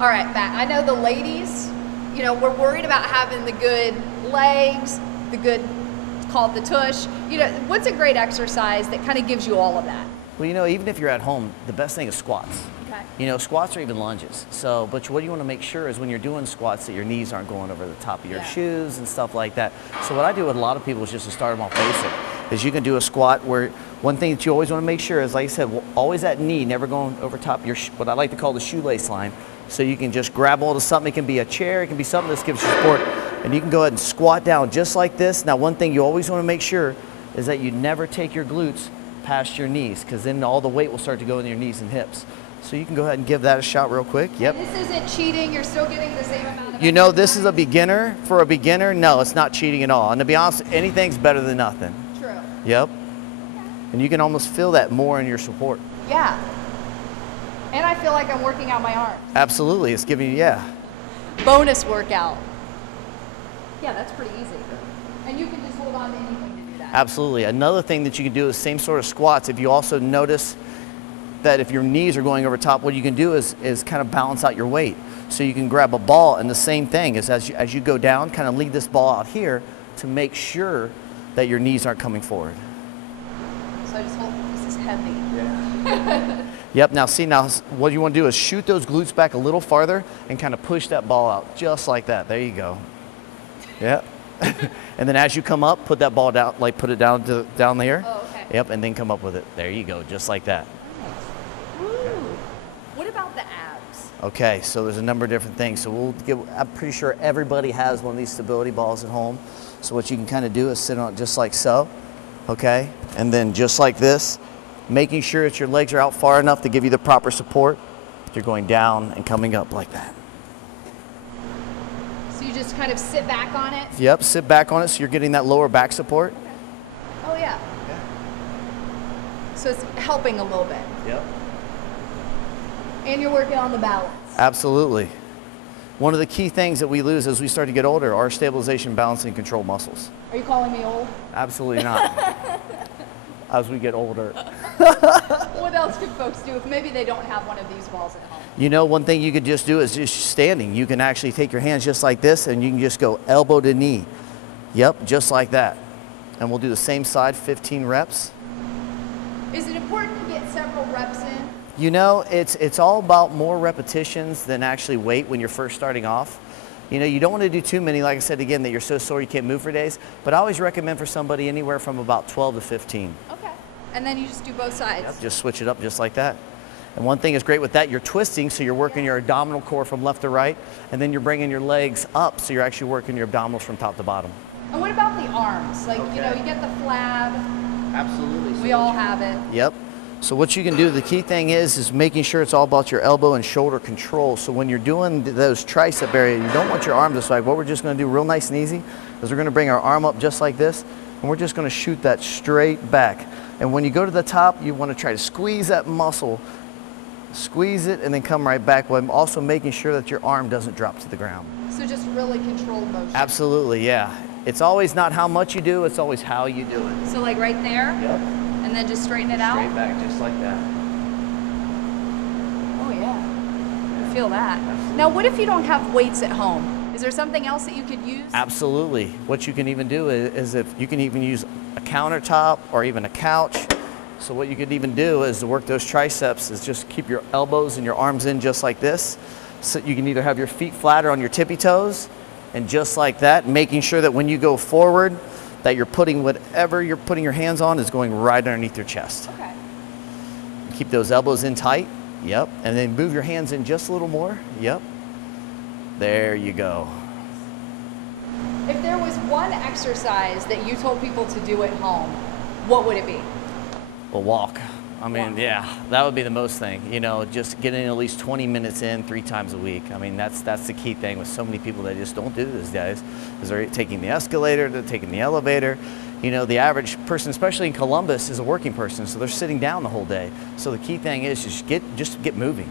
All right, Matt, I know the ladies, you know, we're worried about having the good legs, the good, it's called the tush. You know, what's a great exercise that kind of gives you all of that? Well, you know, even if you're at home, the best thing is squats. Okay. You know, squats or even lunges. So, but what you want to make sure is when you're doing squats that your knees aren't going over the top of your shoes and stuff like that. So what I do with a lot of people is just to start them off basic, is you can do a squat where one thing that you always want to make sure is, like I said, always that knee, never going over top of your, what I like to call the shoelace line. So you can just grab hold of something. It can be a chair, it can be something that gives you support, and you can go ahead and squat down just like this. Now, one thing you always want to make sure is that you never take your glutes past your knees, because then all the weight will start to go in your knees and hips. So you can go ahead and give that a shot real quick. Yep. And this isn't cheating, you're still getting the same amount of You know, this is a beginner. For a beginner, no, it's not cheating at all. And to be honest, anything's better than nothing. True. Yep. And you can almost feel that more in your support. Yeah. And I feel like I'm working out my arms. Absolutely, it's giving you, yeah. Bonus workout. Yeah, that's pretty easy. And you can just hold on to anything to do that. Absolutely. Another thing that you can do is same sort of squats. If you also notice that if your knees are going over top, what you can do is kind of balance out your weight. So you can grab a ball, and the same thing is as you go down, kind of lead this ball out here to make sure that your knees aren't coming forward. So I just hold, this is heavy. Yeah. Yep, now see, now what you want to do is shoot those glutes back a little farther and kind of push that ball out, just like that. There you go. Yep. And then as you come up, put that ball down, like put it down there. Oh, okay. Yep, and then come up with it. There you go, just like that. Nice. Woo. What about the abs? Okay, so there's a number of different things. So I'm pretty sure everybody has one of these stability balls at home. So what you can kind of do is sit on it just like so, okay? And then just like this, making sure that your legs are out far enough to give you the proper support. You're going down and coming up like that. So you just kind of sit back on it? Yep, sit back on it so you're getting that lower back support. Okay. Oh yeah. So it's helping a little bit. Yep. And you're working on the balance. Absolutely. One of the key things that we lose as we start to get older are stabilization, balance, and control muscles. Are you calling me old? Absolutely not. As we get older. What else could folks do if maybe they don't have one of these balls at home? You know, one thing you could just do is just standing. You can actually take your hands just like this, and you can just go elbow to knee. Yep, just like that. And we'll do the same side, 15 reps. Is it important to get several reps in? You know, it's all about more repetitions than actually weight when you're first starting off. You know, you don't want to do too many, like I said again, that you're so sore you can't move for days, but I always recommend for somebody anywhere from about 12 to 15. Okay. And then you just do both sides? Yep, just switch it up just like that. And one thing is great with that, you're twisting, so you're working your abdominal core from left to right, and then you're bringing your legs up, so you're actually working your abdominals from top to bottom. And what about the arms? Like, Okay. you know, you get the flab. Absolutely. We all have it. Yep. So what you can do, the key thing is making sure it's all about your elbow and shoulder control. So when you're doing those tricep area, you don't want your arms to swag. What we're just going to do real nice and easy is we're going to bring our arm up just like this, and we're just going to shoot that straight back. And when you go to the top, you want to try to squeeze that muscle, squeeze it, and then come right back, while also making sure that your arm doesn't drop to the ground. So just really controlled motion. Absolutely, yeah. It's always not how much you do, it's always how you do it. So like right there? Yep. And then just straighten it out? Straight back, just like that. Oh yeah. I feel that. Now what if you don't have weights at home? Is there something else that you could use? Absolutely. What you can even do is if you can even use a countertop or even a couch. So what you could even do is to work those triceps is just keep your elbows and your arms in just like this. So you can either have your feet flatter on your tippy toes and just like that, making sure that when you go forward, that you're putting whatever you're putting your hands on is going right underneath your chest. Okay. Keep those elbows in tight. Yep. And then move your hands in just a little more. Yep. There you go. If there was one exercise that you told people to do at home, what would it be? Well, walk. I mean, Walk. yeah, that would be the most thing. You know, just getting at least 20 minutes in 3 times a week. I mean, that's the key thing with so many people that just don't do this, guys. Is they're taking the escalator, they're taking the elevator. You know, the average person, especially in Columbus, is a working person, so they're sitting down the whole day. So the key thing is just get moving.